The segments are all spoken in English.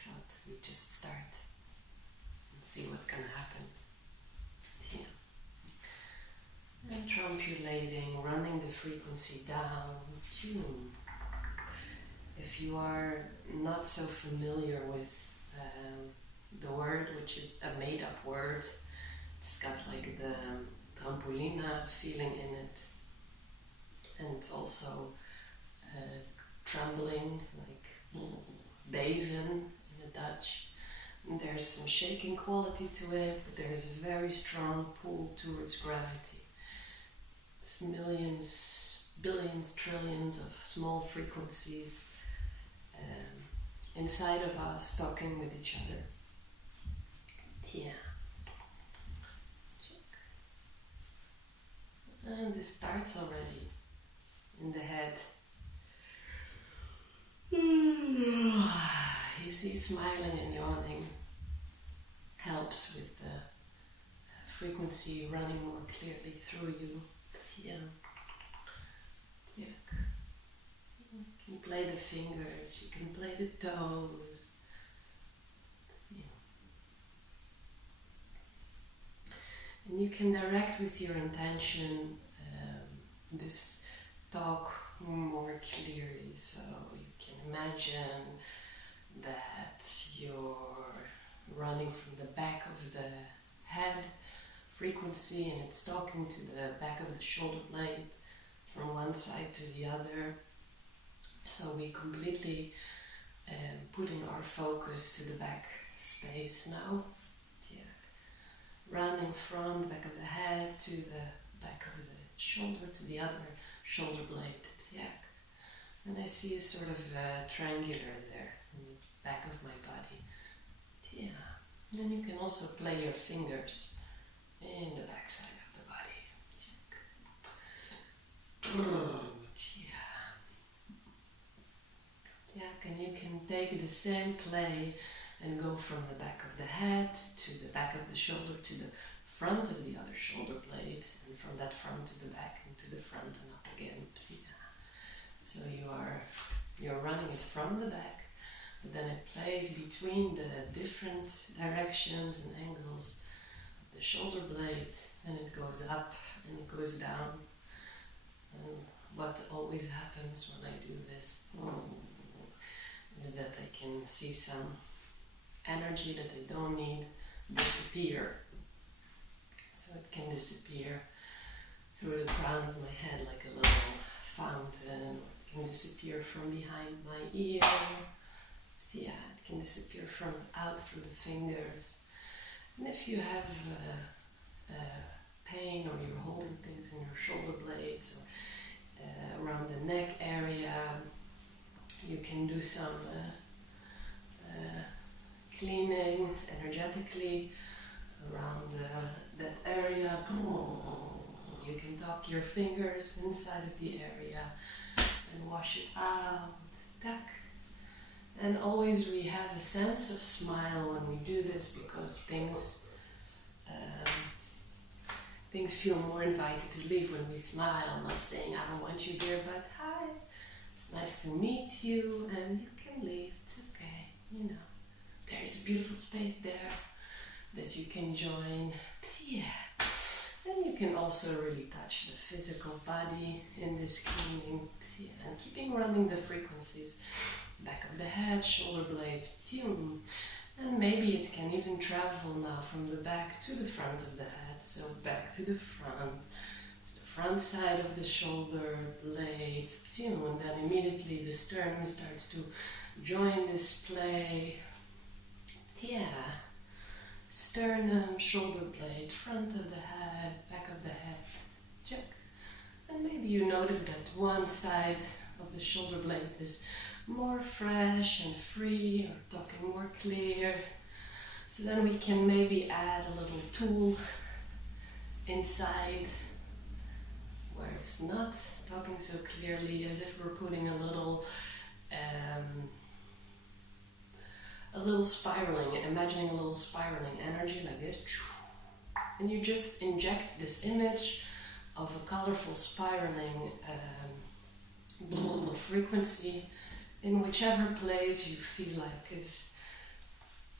thought we'd just start and see what can happen. Yeah. And trumpulating, running the frequency down, tune. If you are not so familiar with the word, which is a made-up word, it's got like the trampolina feeling in it, and it's also trembling, like beven in the Dutch. And there's some shaking quality to it, but there's a very strong pull towards gravity. It's millions, billions, trillions of small frequencies inside of us talking with each other. Yeah. And this starts already in the head. You see, smiling and yawning helps with the frequency running more clearly through you. Yeah. Yeah. You can play the fingers, you can play the toes. Yeah. And you can direct with your intention this talk more clearly. So you can imagine that you're running from the back of the head frequency, and it's talking to the back of the shoulder blade from one side to the other. So we completely putting our focus to the back space now. Yeah. Running from the back of the head to the back of the shoulder to the other shoulder blade. Yeah. And I see a sort of triangular there in the back of my body. Yeah. Then you can also play your fingers in the back side of the body. Yeah. Yeah, and you can take the same play and go from the back of the head to the back of the shoulder to the front of the other shoulder blade, and from that front to the back and to the front and up again. Yeah. So you're running it from the back, but then it plays between the different directions and angles of the shoulder blade, and it goes up and it goes down. And what always happens when I do this is that I can see some energy that I don't need disappear. So it can disappear through the crown of my head like a little fountain. It can disappear from behind my ear. Yeah, it can disappear from out through the fingers. And if you have pain, or you're holding things in your shoulder blades or around the neck area, you can do some cleaning energetically around that area. You can tuck your fingers inside of the area and wash it out. Tuck. And always we have a sense of smile when we do this, because things feel more invited to leave when we smile. I'm not saying I don't want you here, but hi, it's nice to meet you, and you can leave, it's okay, you know. There's a beautiful space there that you can join. Yeah. And you can also really touch the physical body in this cleaning. Yeah. And keeping running the frequencies. Back of the head, shoulder blades, and maybe it can even travel now from the back to the front of the head. So back to the front side of the shoulder blades, and then immediately the sternum starts to join this play. Yeah, sternum, shoulder blade, front of the head, back of the head. Check. And maybe you notice that one side of the shoulder blade is more fresh and free, or talking more clear. So then we can maybe add a little tool inside where it's not talking so clearly, as if we're putting a little spiraling, imagining a little spiraling energy like this, and you just inject this image of a colorful spiraling frequency in whichever place you feel like is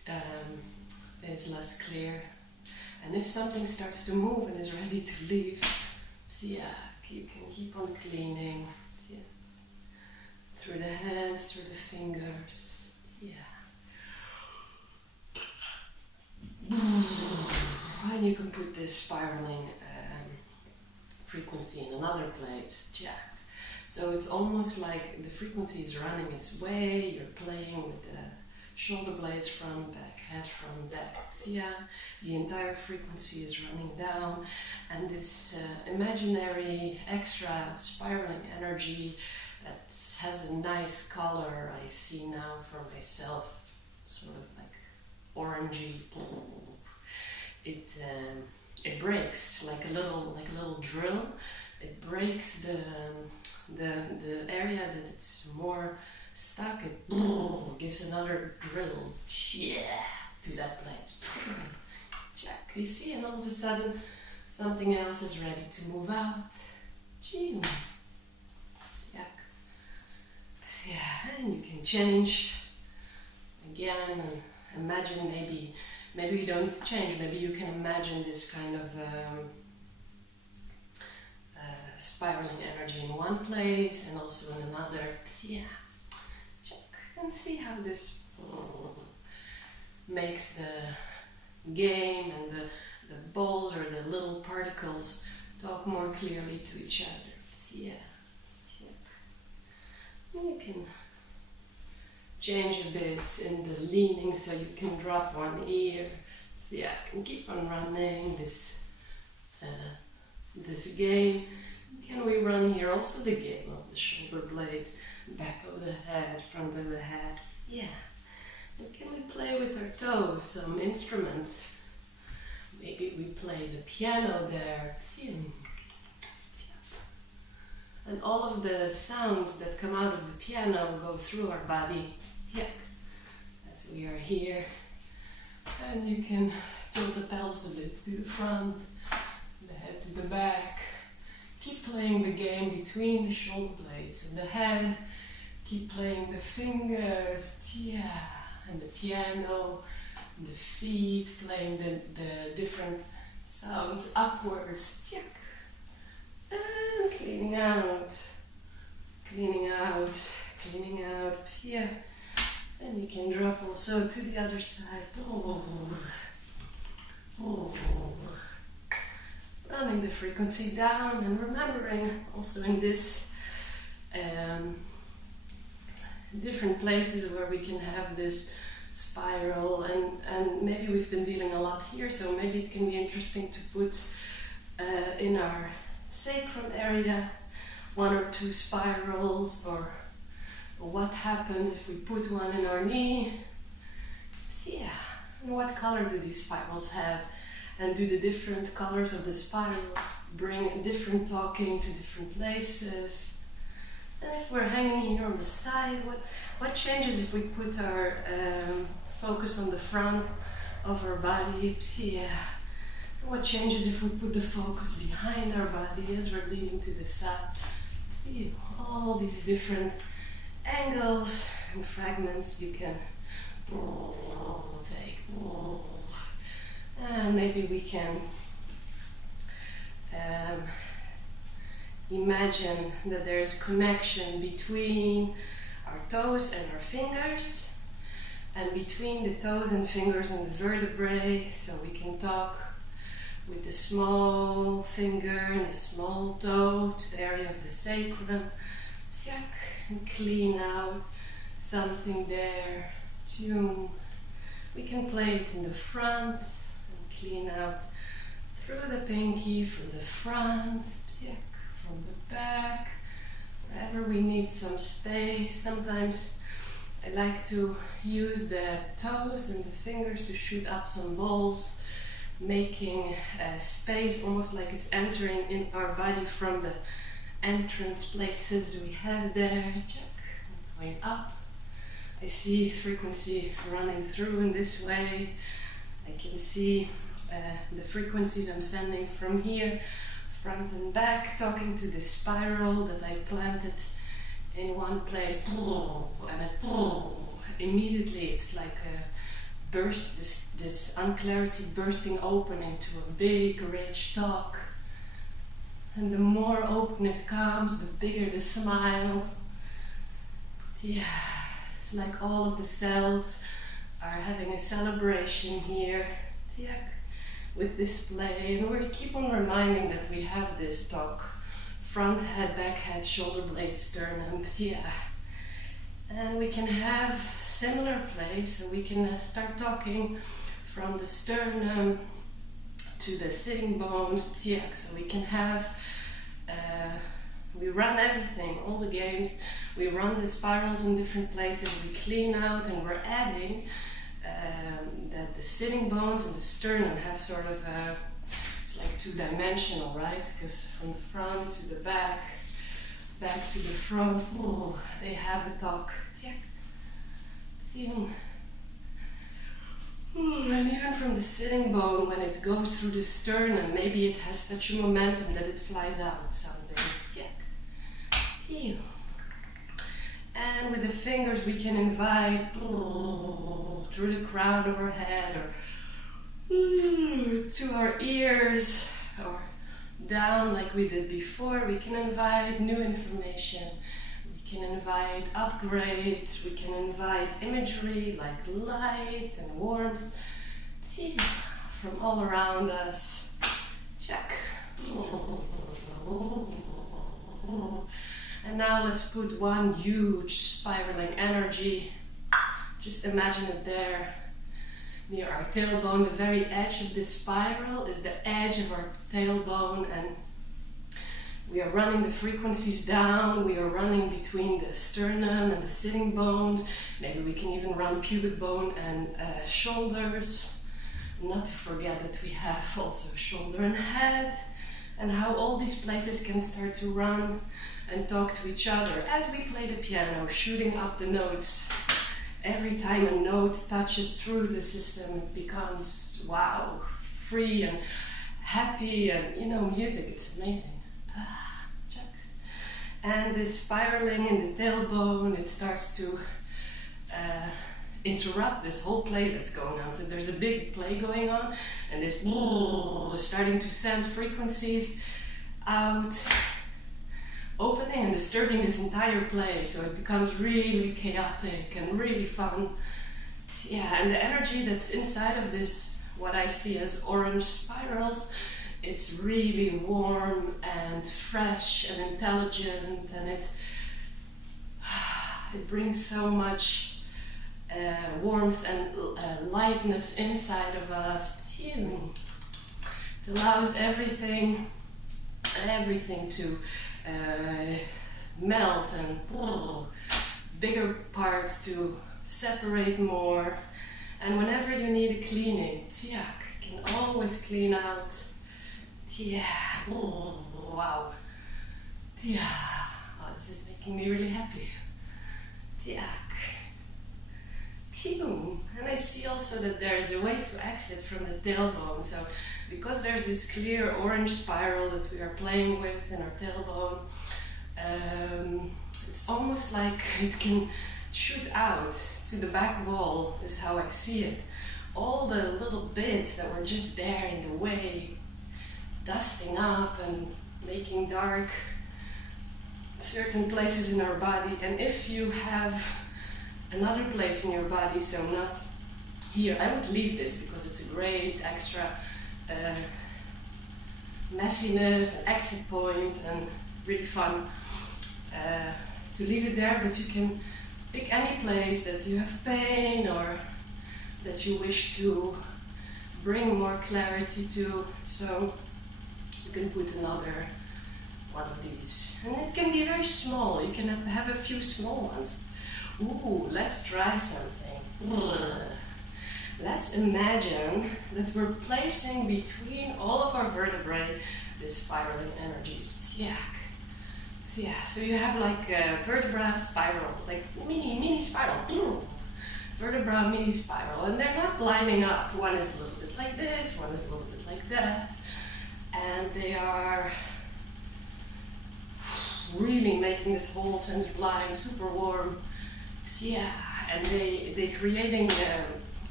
is less clear. And if something starts to move and is ready to leave, you can keep on cleaning. Through the hands, through the fingers. And you can put this spiraling frequency in another place. So it's almost like the frequency is running its way. You're playing with the shoulder blades, front, back, head, front, back. The entire frequency is running down, and this imaginary extra spiraling energy that has a nice color I see now for myself, sort of like orangey. It breaks like a little drill. It breaks the area that it's more stuck. It gives another drill to that plate. Check. You see, and all of a sudden something else is ready to move out. And you can change again and imagine maybe you don't need to change. Maybe you can imagine this kind of spiraling energy in one place and also in another. Check and see how this makes the game and the balls or the little particles talk more clearly to each other. You can change a bit in the leaning so you can drop one ear. Can keep on running this game. Can we run here also the game of the shoulder blades, back of the head, front of the head? And can we play with our toes, some instruments? Maybe we play the piano there. And all of the sounds that come out of the piano go through our body. As we are here. And you can tilt the pelvis a bit to the front, the head to the back. Keep playing the game between the shoulder blades and the head. Keep playing the fingers, and the piano, and the feet, playing the different sounds upwards. And cleaning out. And you can drop also to the other side. Running the frequency down and remembering also in this different places where we can have this spiral, and maybe we've been dealing a lot here, so maybe it can be interesting to put in our sacrum area 1 or 2 spirals, or what happens if we put one in our knee. And what color do these spirals have? And do the different colors of the spiral bring different talking to different places? And if we're hanging here on the side, what changes if we put our focus on the front of our body? What changes if we put the focus behind our body as we're leaning to the side? All these different angles and fragments you can take. And maybe we can imagine that there's connection between our toes and our fingers, and between the toes and fingers and the vertebrae, so we can talk with the small finger and the small toe to the area of the sacrum. And clean out something there. We can play it in the front and clean out through the pinky, from the front, from the back, wherever we need some space. Sometimes I like to use the toes and the fingers to shoot up some balls, making a space almost like it's entering in our body from the entrance places we have there. Going up. I see frequency running through in this way. I can see the frequencies I'm sending from here, front and back, talking to the spiral that I planted in one place. And immediately it's like a burst, this unclarity bursting open into a big, rich talk. And the more open it comes, the bigger the smile. Yeah, it's like all of the cells are having a celebration here. Yeah, with this play, and we keep on reminding that we have this talk. Front head, back head, shoulder blade, sternum, yeah. And we can have similar play, so we can start talking from the sternum to the sitting bones, yeah. So we can have, we run everything, all the games, we run the spirals in different places, we clean out, and we're adding that the sitting bones and the sternum have sort of a, it's like two-dimensional, right? Because from the front to the back to the front, oh, they have a talk. And even from the sitting bone, when it goes through the sternum, maybe it has such a momentum that it flies out something. And with the fingers we can invite through the crown of our head, or to our ears, or down like we did before. We can invite new information, we can invite upgrades, we can invite imagery like light and warmth from all around us. Check. And now let's put one huge spiraling energy. Just imagine it there near our tailbone. The very edge of this spiral is the edge of our tailbone, and we are running the frequencies down. We are running between the sternum and the sitting bones. Maybe we can even run pubic bone and shoulders. Not to forget that we have also shoulder and head, and how all these places can start to run and talk to each other as we play the piano, shooting up the notes. Every time a note touches through the system, it becomes, wow, free and happy, and music, it's amazing. Check. And this spiraling in the tailbone, it starts to interrupt this whole play that's going on. So there's a big play going on, and this is starting to send frequencies out, opening and disturbing this entire play, so it becomes really chaotic and really fun. Yeah, and the energy that's inside of this, what I see as orange spirals, it's really warm and fresh and intelligent, and it brings so much warmth and lightness inside of us. It allows everything to melt, and bigger parts to separate more. And whenever you need a cleaning, you can always clean out. Wow. Oh, this is making me really happy. And I see also that there's a way to exit from the tailbone. So because there's this clear orange spiral that we are playing with in our tailbone, it's almost like it can shoot out to the back wall, is how I see it. All the little bits that were just there in the way, dusting up and making dark certain places in our body. And if you have another place in your body, so not here, I would leave this because it's a great extra messiness, an exit point, and really fun to leave it there. But you can pick any place that you have pain or that you wish to bring more clarity to. So you can put another one of these, and it can be very small. You can have a few small ones. Ooh, let's try something. Let's imagine that we're placing between all of our vertebrae these spiraling energies. Yeah, so you have like a vertebra spiral, like mini spiral. Vertebra mini spiral, and they're not lining up. One is a little bit like this, one is a little bit like that, and they are really making this whole sensory line super warm. Yeah, and they creating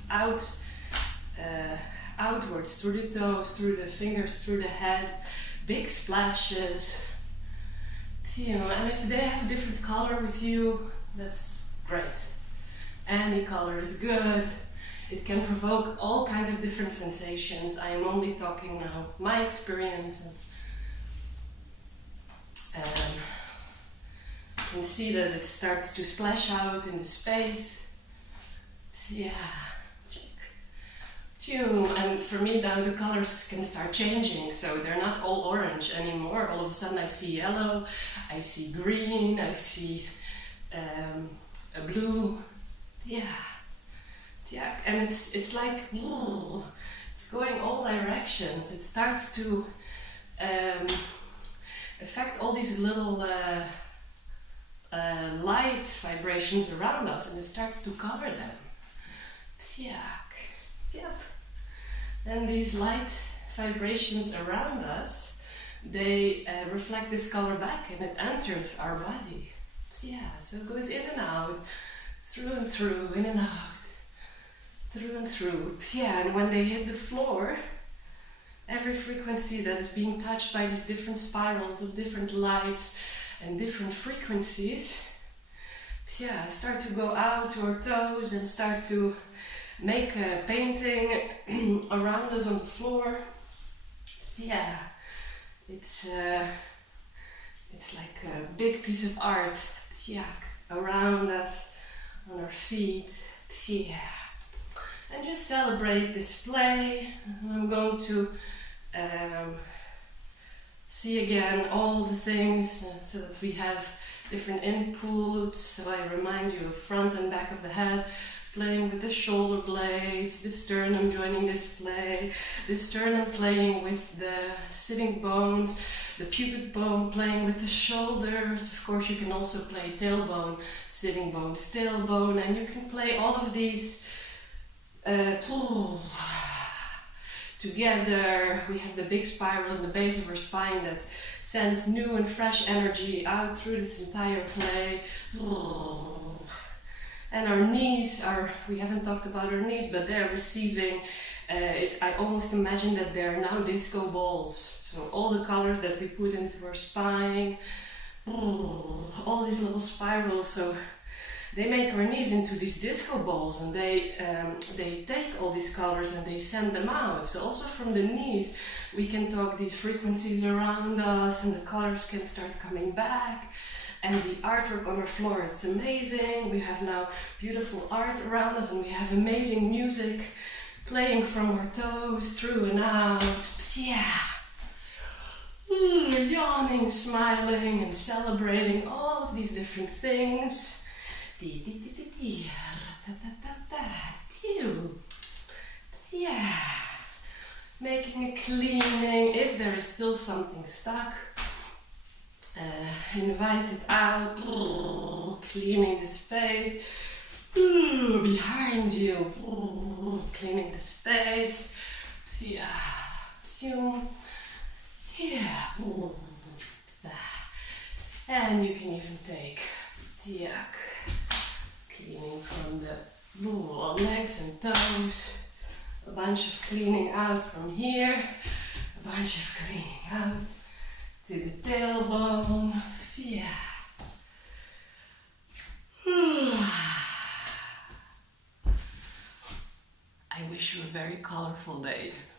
outwards, through the toes, through the fingers, through the head, big splashes. You know, and if they have a different color with you, that's great. Any color is good. It can provoke all kinds of different sensations. I am only talking now my experience. You can see that it starts to splash out in the space. Yeah, and for me now the colors can start changing, so they're not all orange anymore. All of a sudden I see yellow, I see green, I see a blue. Yeah, and it's like it's going all directions. It starts to affect all these little light vibrations around us, and it starts to color them. Yep. And these light vibrations around us, they reflect this color back, and it enters our body. Yeah, so it goes in and out, through and through, in and out, through and through. Yeah, and when they hit the floor, every frequency that is being touched by these different spirals of different lights and different frequencies, start to go out to our toes and start to make a painting around us on the floor. Yeah, it's like a big piece of art. Around us, on our feet. And just celebrate this play. I'm going to see again all the things so that we have different inputs. So I remind you of front and back of the head, playing with the shoulder blades, the sternum joining this play, the sternum playing with the sitting bones, the pubic bone playing with the shoulders. Of course, you can also play tailbone, sitting bone, tailbone, and you can play all of these together. We have the big spiral in the base of our spine that sends new and fresh energy out through this entire play. And our knees we haven't talked about our knees, but they're receiving it. I almost imagine that they're now disco balls. So all the colors that we put into our spine, all these little spirals, so they make our knees into these disco balls, and they take all these colors and they send them out. So also from the knees, we can talk these frequencies around us, and the colors can start coming back. And the artwork on our floor, it's amazing. We have now beautiful art around us, and we have amazing music playing from our toes, through and out. Yawning, smiling, and celebrating all of these different things. Making a cleaning if there is still something stuck. Invite it out, cleaning the space behind you, cleaning the space. And you can even take cleaning from the legs and toes, a bunch of cleaning out from here, a bunch of cleaning out to the tailbone. I wish you a very colorful day.